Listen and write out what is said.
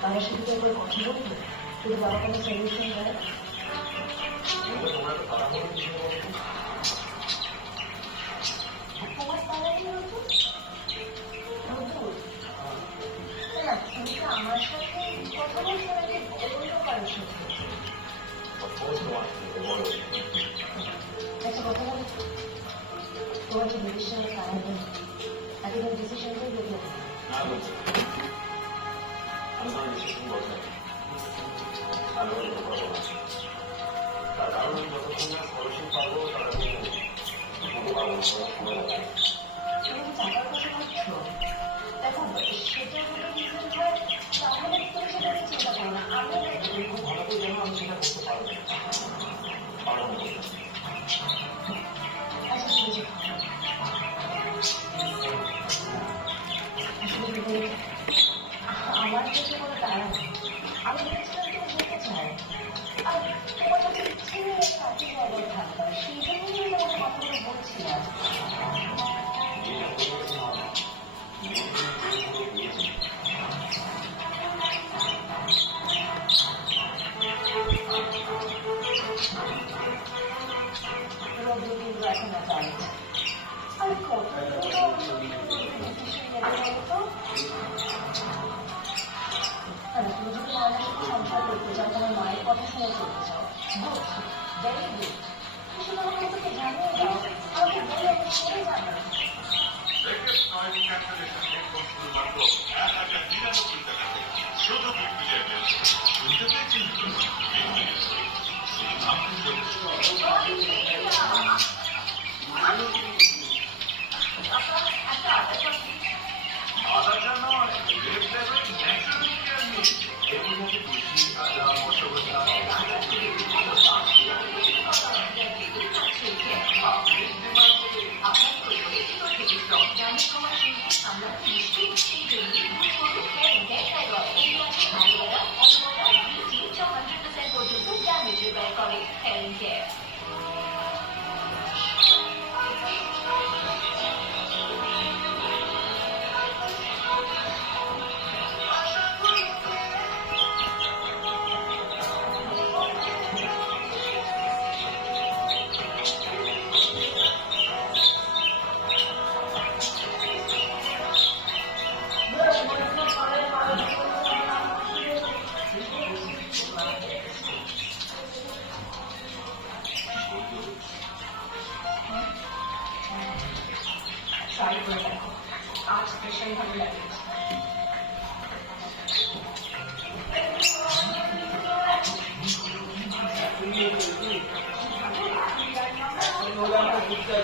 তাদের সাথে কি একবার কথা বলবো যদি বাবা কোনো সলিউশন দেয় তোমার পালানি নতুন নতুন না তুমি তো আমার সাথে কথা বলছো নাকি অন্য কারোর সাথে একটা কথা বলো তোমার যে ডিসিশনের কারণ একদম ডিসিশনটাই বদলে আমি কোনো ডিসিশন বলতে আমি বলতে পারবো না তার কারণ আমি যতক্ষণ না সলিউশন পাবো তার আমি বলতে পারবো না সময় লাগবে তুমি কি টাকার কথা বলছো দেখো সেটা হলো ডিসিশন হয় তাহলে তুমি সেটা নিয়ে চিন্তা করো না আমি খুব ভালো করে জানো আমি সেটা করতে পারবো না পারবো না আচ্ছা ঠিক আছে আমার কাছে কোনো তাড়া নেই আমি ভেবেছিলাম তুমি যেতে চাই আর তোমার কাছে ইচ্ছে নেই একটা একই জায়গায় থাকবা সেই জন্যই আমি তোমাকে কথাগুলো বলছিলাম রোদ্দুর এখন না চাই আর কত ডিসিশন নেবে বলতো তুমি যদি মায়ের সাথে সংসার করতে চাও তোমার মায়ের কথা শুনে চলতে চাও গুড ভেরি গুড সেটা আমাকে তোকে জানিয়ে দাও আমাকে বলে আমি শুনে যাবো ট্রাই করে দেখো আজ স্পেশাল ভালো লাগে এখন হলে আমরা ঘুরতে